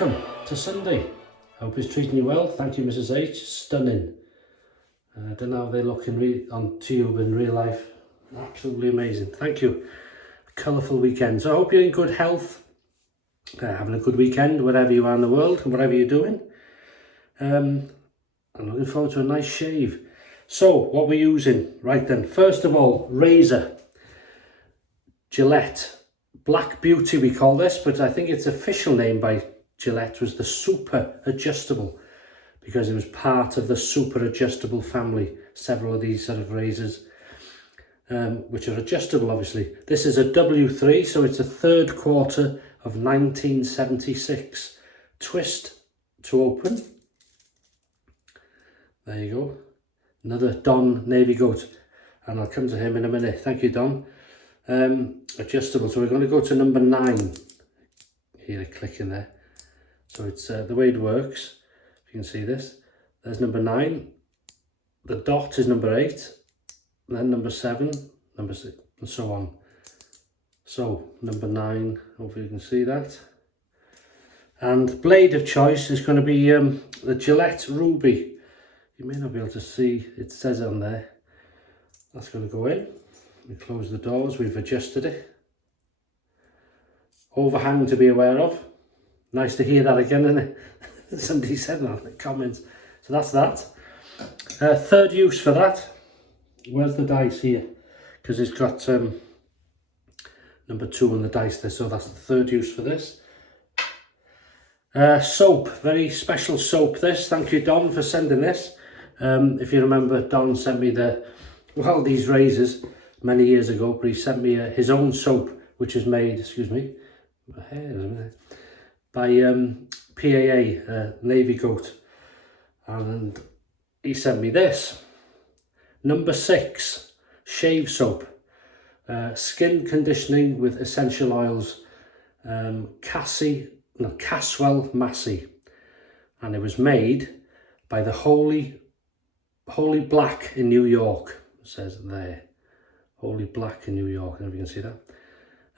Welcome to Sunday. Hope it's treating you well. Thank you, Mrs. H. Stunning. I don't know how they look on tube in real life. Absolutely amazing. Thank you. Colourful weekend. So I hope you're in good health. Having a good weekend wherever you are in the world and whatever you're doing. I'm looking forward to a nice shave. So what we're using. Right then. First of all, razor. Gillette. Black Beauty we call this, but I think its official name by Gillette was the Super Adjustable, because it was part of the Super Adjustable family. Several of these sort of razors, which are adjustable obviously. This is a W3, so it's a third quarter of 1976. Twist to open. There you go. Another Don Navy Goat, and I'll come to him in a minute. Thank you, Don. Adjustable, so we're going to go to number 9. Hear a click in there. So it's the way it works. If you can see this, there's number 9. The dot is number 8, then number 7, number 6, and so on. So number 9, hopefully you can see that. And blade of choice is going to be the Gillette Rubie. You may not be able to see, it says on there. That's going to go in. We close the doors, we've adjusted it. Overhang to be aware of. Nice to hear that again, isn't it? Somebody said that in the comments. So that's that. Third use for that. Where's the dice here? Because it's got number 2 on the dice there, so that's the third use for this. Soap, very special soap this. Thank you, Don, for sending this. If you remember, Don sent me these razors many years ago, but he sent me his own soap, which is made, excuse me, my hair, isn't it? By PAA, Navy Goat. And he sent me this. Number 6, shave soap. Skin conditioning with essential oils. Caswell-Massey. And it was made by the Holy Black in New York. It says there. Holy Black in New York, I don't know if you can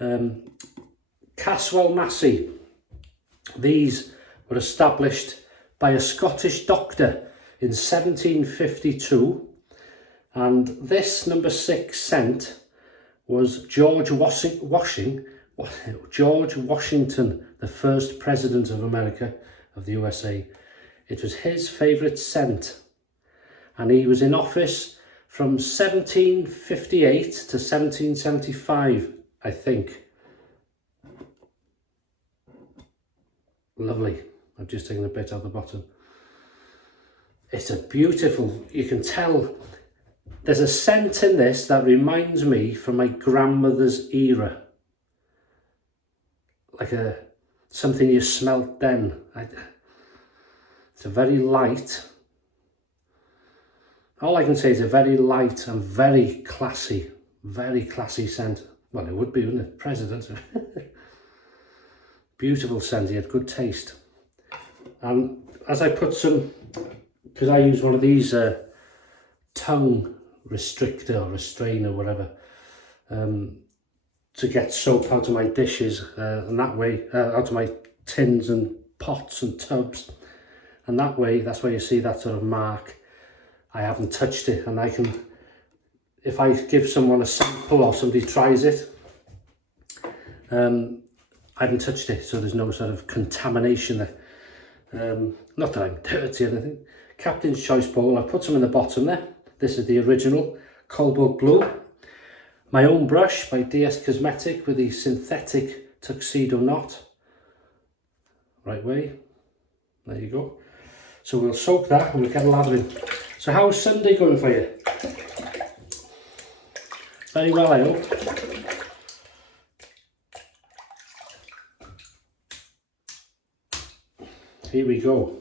see that. Caswell-Massey. These were established by a Scottish doctor in 1752, and this number 6 scent was George Washington, the first president of America, of the USA. It was his favourite scent, and he was in office from 1758 to 1775, I think. Lovely. I've just taken a bit out the bottom. It's a beautiful, you can tell, there's a scent in this that reminds me from my grandmother's era. Like something you smelt then. It's a very light. All I can say is a very light and very classy scent. Well, it would be, wouldn't it? President. Beautiful scent, he had good taste. And as I put some, because I use one of these tongue restrictor or restrainer, whatever, to get soap out of my dishes, and that way, out of my tins and pots and tubs. And that way, that's why you see that sort of mark. I haven't touched it, and I can, if I give someone a sample or somebody tries it, I haven't touched it, so there's no sort of contamination there. Not that I'm dirty or anything. Captain's Choice Bowl, I've put some in the bottom there. This is the original Cobalt Blue. My own brush by DS Cosmetic with the synthetic tuxedo knot. Right way. There you go. So we'll soak that and we'll get lathering. So how's Sunday going for you? Very well, I hope. Here we go.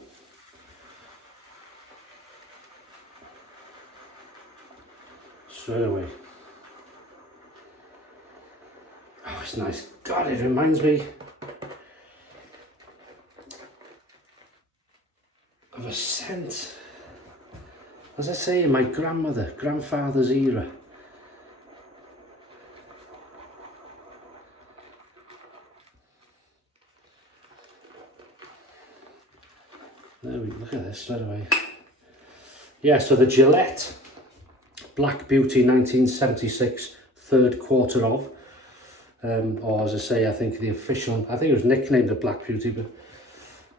Straight away. Oh, it's nice. God, it reminds me of a scent. As I say, in my grandfather's era. There we look at this straight away. Yeah, so the Gillette Black Beauty 1976 third quarter of, or as I say, I think the official, I think it was nicknamed the Black Beauty, but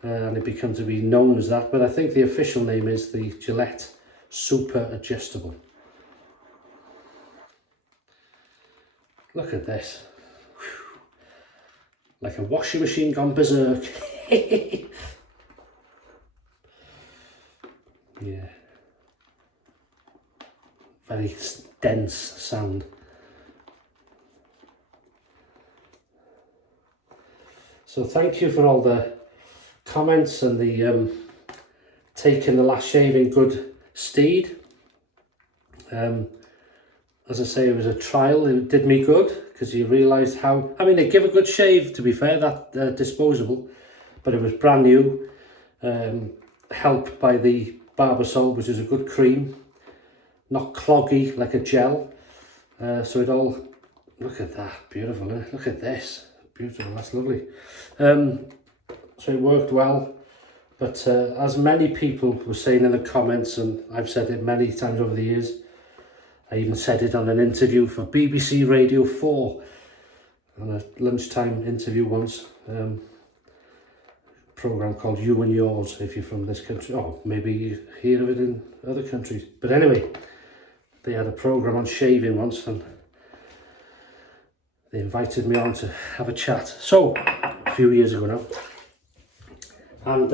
and it became to be known as that, but I think the official name is the Gillette Super Adjustable. Look at this. Whew. Like a washing machine gone berserk. Yeah. Very dense sound. So thank you for all the comments and the taking the last shave in good stead. As I say, it was a trial. It did me good because you realised how, I mean, they give a good shave, to be fair, that disposable, but it was brand new, helped by the Barbasol, which is a good cream, not cloggy like a gel. So it all, look at that, beautiful, eh? Look at this, beautiful, that's lovely. So it worked well, but as many people were saying in the comments, and I've said it many times over the years, I even said it on an interview for BBC Radio 4, on a lunchtime interview once, programme called You and Yours, if you're from this country, or maybe you hear of it in other countries. But anyway, they had a programme on shaving once, and they invited me on to have a chat. So, a few years ago now. And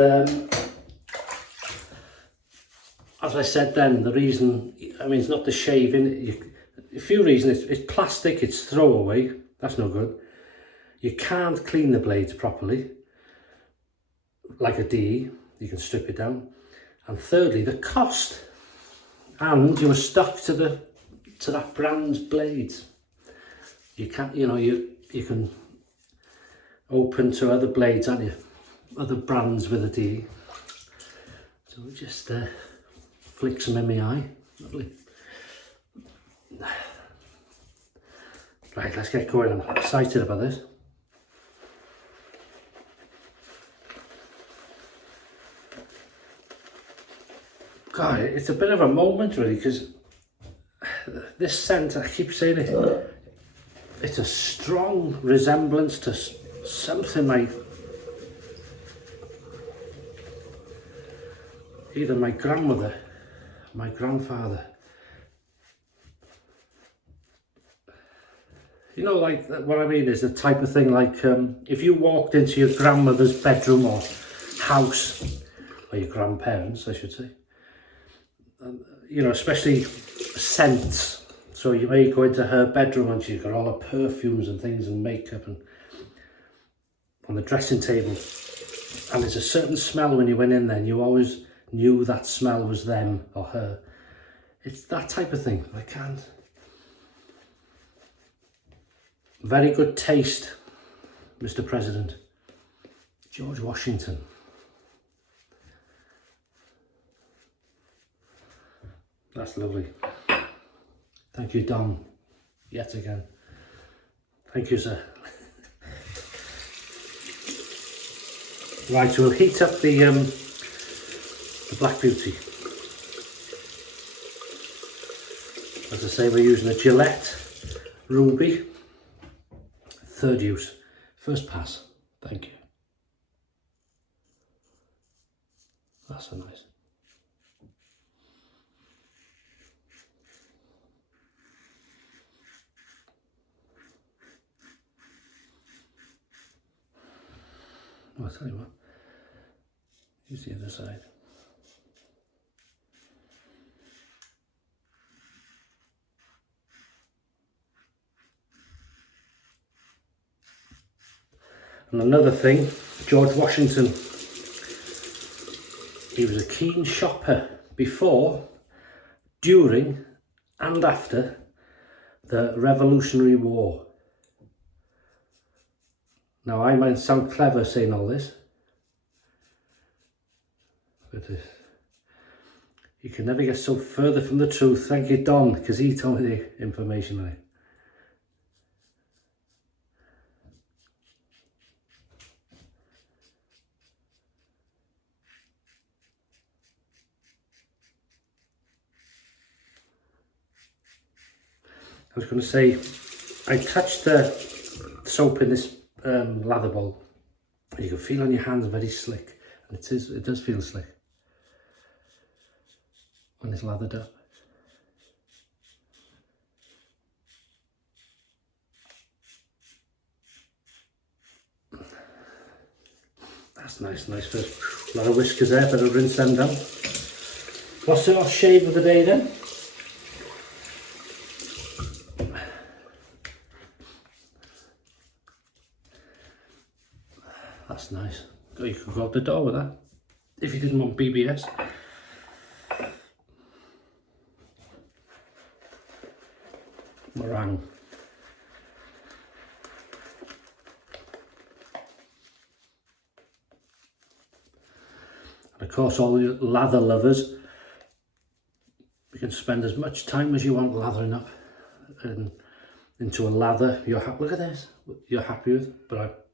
as I said then, the reason, I mean, it's not the shaving, a few reasons. It's plastic, it's throwaway, that's no good. You can't clean the blades properly, like a DE, you can strip it down. And thirdly, the cost. And you were stuck to that brand's blades. You can't, you know, you can open to other blades, aren't you? Other brands with a DE. So we just flick some in my eye. Lovely. Right, let's get going. I'm excited about this. God, it's a bit of a moment really, because this scent, I keep saying it, it's a strong resemblance to something like either my grandmother, my grandfather. You know, like, what I mean is the type of thing like, if you walked into your grandmother's bedroom or house, or your grandparents, I should say, you know, especially scents. So you may go into her bedroom and she's got all her perfumes and things and makeup and on the dressing table. And there's a certain smell when you went in there and you always knew that smell was them or her. It's that type of thing. I can't. Very good taste, Mr. President. George Washington. That's lovely. Thank you, Don, yet again. Thank you, sir. Right, so we'll heat up the Black Beauty. As I say, we're using a Gillette Rubie. Third use. First pass. Thank you. That's so nice. I'll tell you what, use the other side. And another thing, George Washington, he was a keen shopper before, during and after the Revolutionary War. Now, I might sound clever saying all this, but you can never get so further from the truth. Thank you, Don, because he told me the information on it. I was going to say, I touched the soap in this lather bowl, and you can feel on your hands very slick, and it does feel slick when it's lathered up. That's nice first. A lot of whiskers there, but I'll rinse them down. What's our shade of the day then? That's nice. You could go out the door with that if you didn't want BBS. Meringue. And of course, all you lather lovers, you can spend as much time as you want lathering up and into a lather you're happy. Look at this. You're happy with, but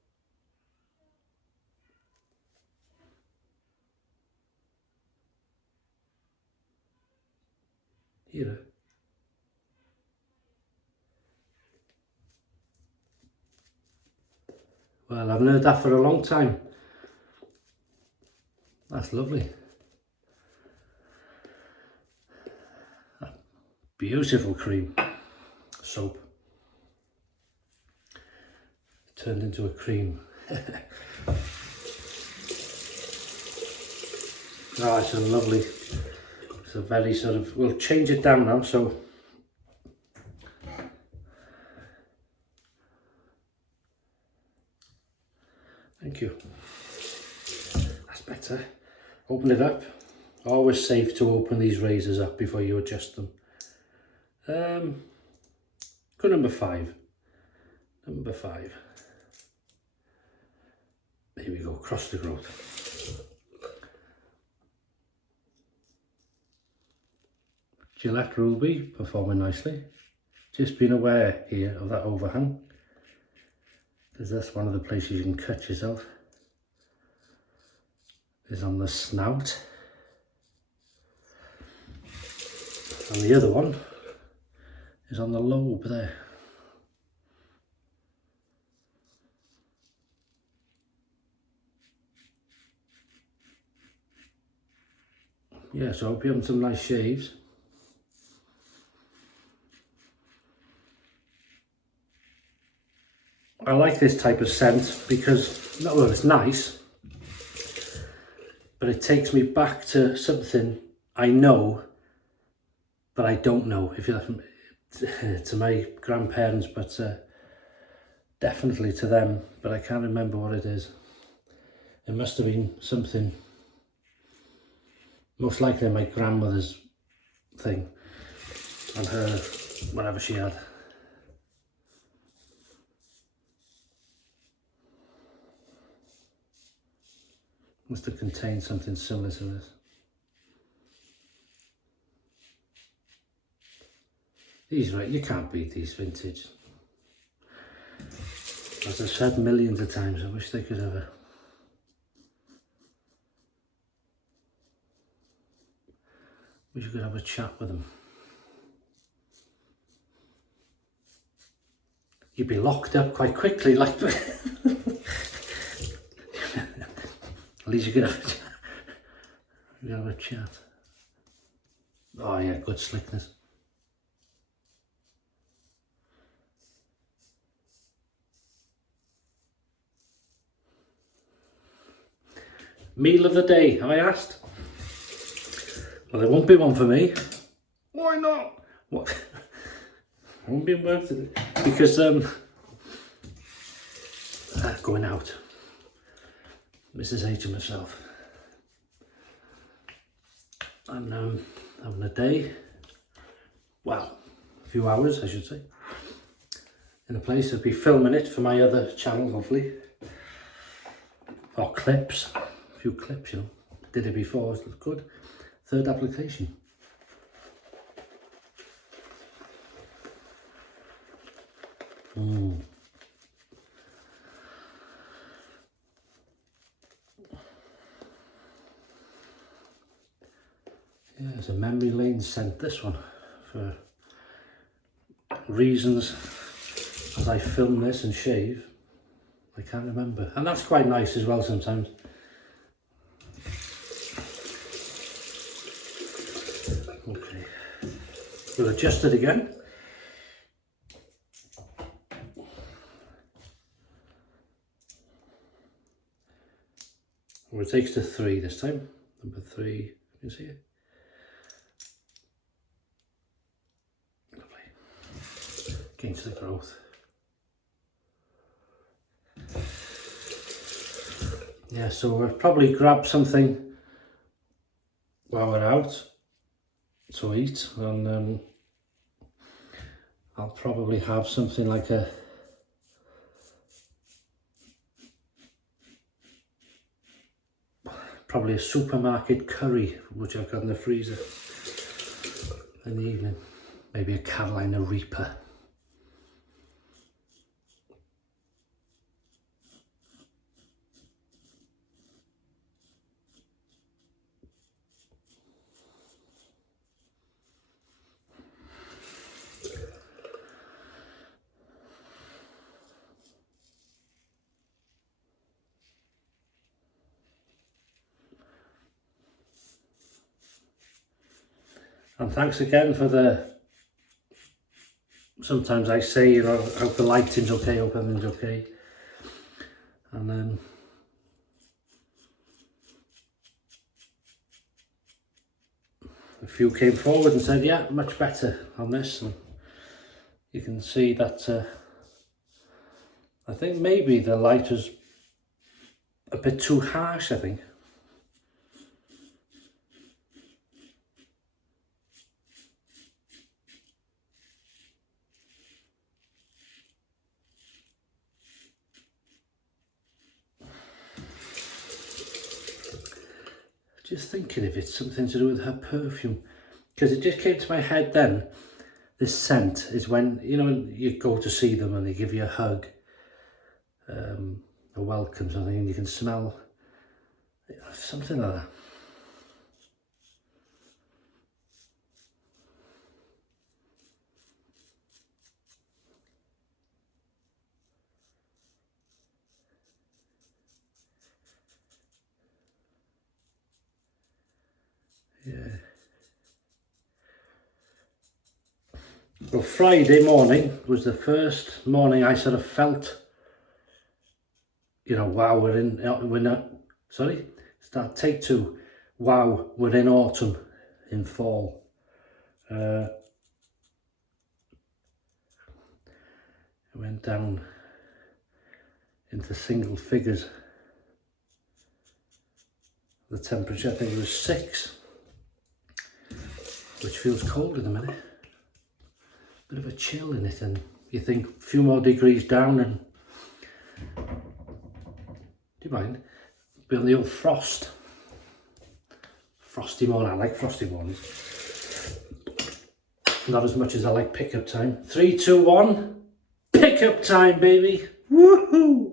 here. Well, I've heard that for a long time. That's lovely. Beautiful cream soap. Turned into a cream. Oh, it's a lovely, it's a very sort of, we'll change it down now, so thank you. That's better. Open it up. Always safe to open these razors up before you adjust them. Go number 5. Number 5. There we go, across the growth. Gillette Rubie, performing nicely. Just being aware here of that overhang, because that's one of the places you can cut yourself, is on the snout. And the other one is on the lobe there. Yeah, so I hope you're having some nice shaves. I like this type of scent because, well, it's nice, but it takes me back to something I know, but I don't know, if you like, to my grandparents, but definitely to them, but I can't remember what it is. It must have been something, most likely my grandmother's thing, and her, whatever she had. Must have contained something similar to this. These, right, you can't beat these vintage. As I've said millions of times, I wish they could ever. Wish you could have a chat with them. You'd be locked up quite quickly, like. At least you could have a chat. You could have a chat. Oh yeah, good slickness. Meal of the day, I asked. Well, there won't be one for me. Why not? What? Won't be one today because going out. Mrs. H and myself. I'm having a day. Well, a few hours, I should say. In a place I'll be filming it for my other channel, hopefully. Or clips. A few clips, you know. Did it before, it looked good. Third application. Yeah, it's a memory lane scent, this one, for reasons as I film this and shave. I can't remember. And that's quite nice as well sometimes. Okay. We'll adjust it again. Well, it takes to 3 this time. Number 3, you see it? Lovely. Against the growth. Yeah, so we'll probably grab something while we're out to eat, and I'll probably have something like probably a supermarket curry, which I've got in the freezer in the evening. Maybe a Carolina Reaper. And thanks again for sometimes I say, you know, I hope the lighting's okay, hope everything's okay. And a few came forward and said, yeah, much better on this. And you can see that I think maybe the light was a bit too harsh, I think. Just thinking if it's something to do with her perfume, because it just came to my head then, this scent is when, you know, you go to see them and they give you a hug, a welcome, something, and you can smell something like that. Yeah. Well, Friday morning was the first morning I sort of felt, you know, wow, we're not, sorry, start take 2. Wow, we're in autumn, in fall. It went down into single figures. The temperature, I think it was 6, which feels cold in a minute. Bit of a chill in it, and you think a few more degrees down and, do you mind? Be on the old frost. Frosty morning, I like frosty mornings. Not as much as I like pickup time. 3, 2, 1, pickup time, baby. Woohoo!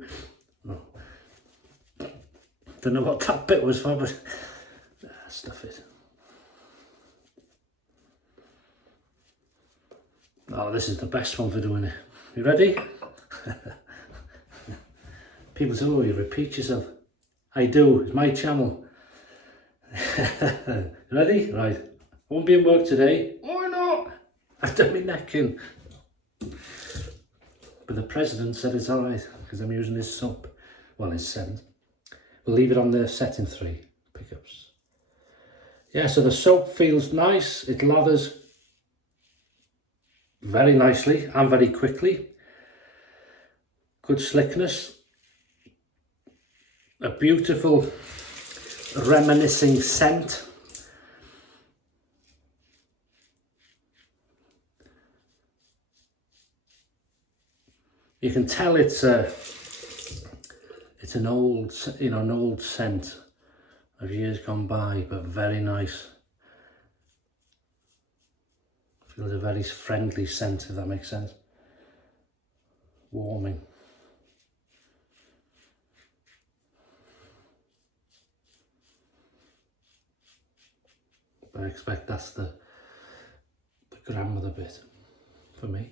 Oh. Don't know what that bit was for, but stuff it. Oh, this is the best one for doing it. You ready? People say, oh, you repeat yourself. I do, it's my channel. Ready? Right. I won't be in work today. Why not? I've done my neck in. But the president said it's alright because I'm using his soap. Well, his scent. We'll leave it on the setting 3 pickups. Yeah, so the soap feels nice. It lathers very nicely and very quickly. Good slickness. A beautiful reminiscing scent. You can tell it's an old, you know, an old scent of years gone by, but very nice. Feels a very friendly scent, if that makes sense. Warming. But I expect that's the grandmother bit for me.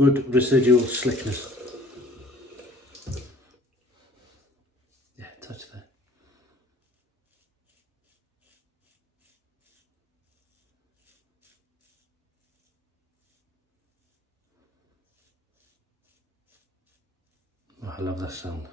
good residual slickness. Yeah, touch there. Oh, I love that sound.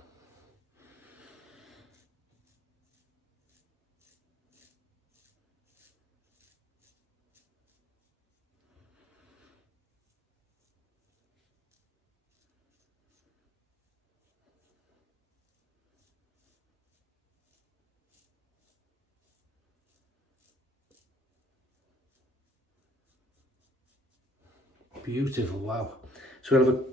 Beautiful, wow. So we'll have a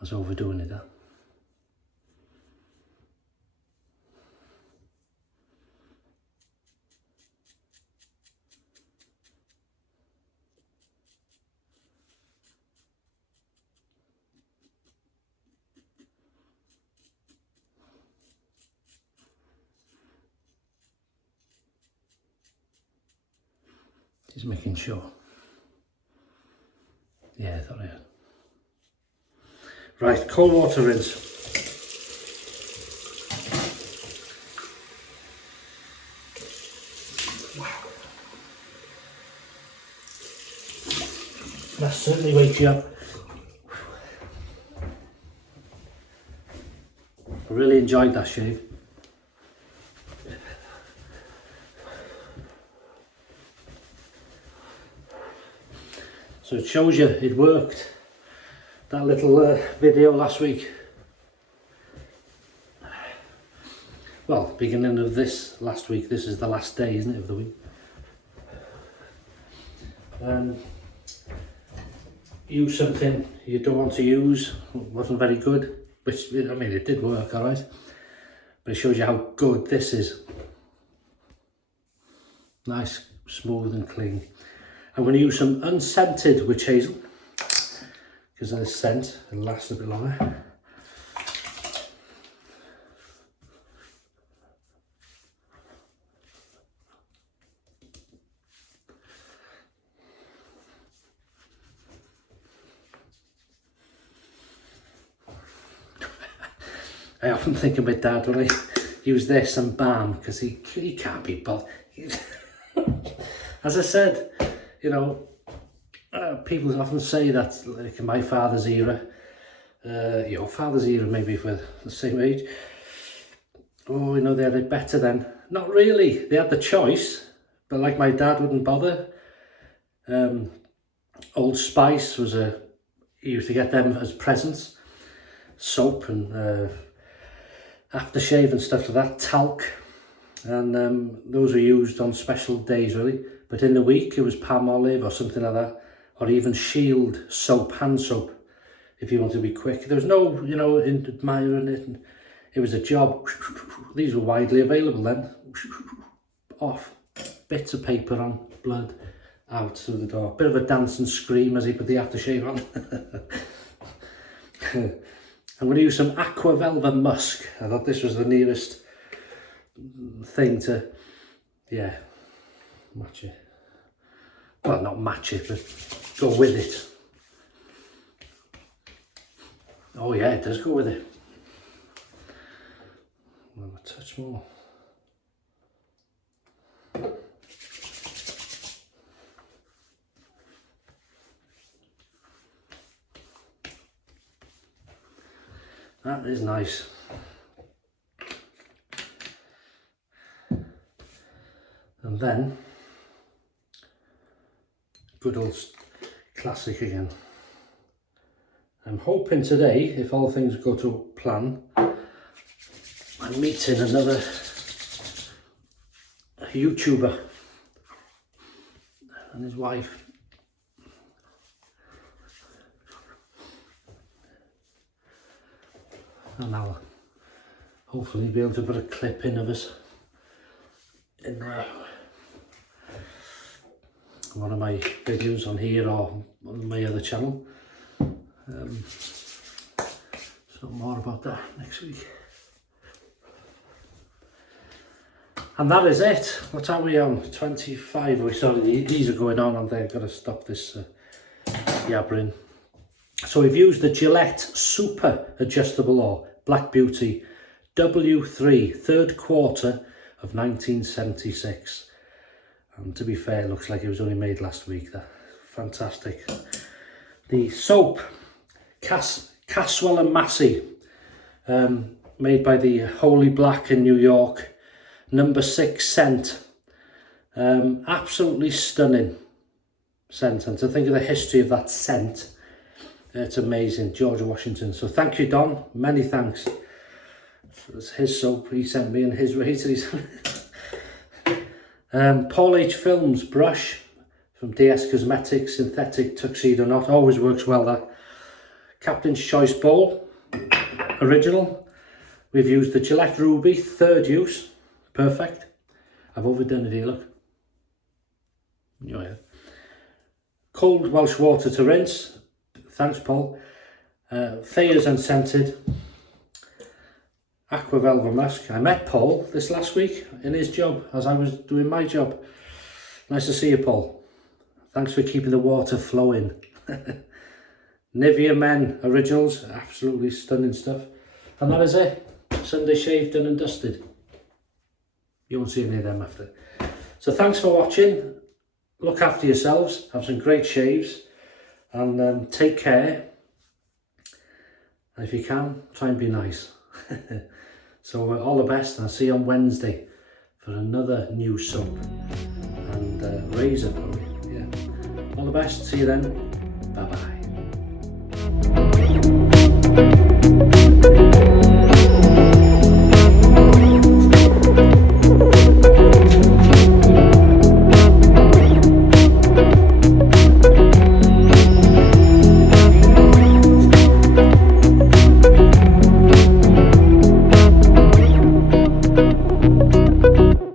I was overdoing it there. Just making sure. Yeah, I thought I had. Right, cold water rinse. Wow. That certainly wakes you up. I really enjoyed that shave. So it shows you it worked. That little video last week. Well, beginning of this last week. This is the last day, isn't it, of the week? Use something you don't want to use. Wasn't very good, which, I mean, it did work, all right. But it shows you how good this is. Nice, smooth and clean. I'm going to use some Unscented witch hazel, because the scent will last a bit longer. I often think of my dad when I use this and Balm, because he can't be bothered. As I said, you know, people often say that, like in my father's era, your father's era, maybe if we're the same age, oh, you know, they had it better then. Not really. They had the choice, but like my dad wouldn't bother. Old Spice was he used to get them as presents. Soap and aftershave and stuff like that, talc. And those were used on special days, really. But in the week, it was Palmolive or something like that. Or even Shield soap, hand soap, if you want to be quick. There was no, you know, admiring it. And it was a job. These were widely available then. Off. Bits of paper on, blood out through the door. Bit of a dance and scream as he put the aftershave on. I'm going to use some Aqua Velvet Musk. I thought this was the nearest thing to, yeah, match it. Well, not match it, but go with it. Oh yeah, it does go with it. I'll have a touch more. That is nice. And then, good old classic again. I'm hoping today, if all things go to plan, I'm meeting another YouTuber and his wife. And I'll hopefully be able to put a clip in of us in one of my videos on here or on my other channel. So more about that next week. And that is it. What are we on? 25. We sorry, these are going on and they've got to stop this yabbering. So we've used the Gillette Super Adjustable or Black Beauty W3, third quarter of 1976. And to be fair, it looks like it was only made last week. That fantastic. The soap, Caswell-Massey, made by the Holy Black in New York. Number 6 scent. Absolutely stunning scent. And to think of the history of that scent, it's amazing. George Washington. So thank you, Don. Many thanks. It's his soap he sent me and his razors. PaulHFilms brush from DS Cosmetics, synthetic tuxedo knot. Always works well, that. Captain's Choice bowl, original. We've used the Gillette Rubie, third use. Perfect. I've overdone it here, look. Oh, yeah. Cold Welsh water to rinse. Thanks, Paul. Thayer's Unscented. Aqua Velvet Mask. I met Paul this last week in his job as I was doing my job. Nice to see you, Paul. Thanks for keeping the water flowing. Nivea Men Originals. Absolutely stunning stuff. And that is it. Sunday shaved, done and dusted. You won't see any of them after. So thanks for watching. Look after yourselves. Have some great shaves. And take care. And if you can, try and be nice. So all the best. And I'll see you on Wednesday for another new soap. And razor probably. Yeah. All the best. See you then. Bye-bye.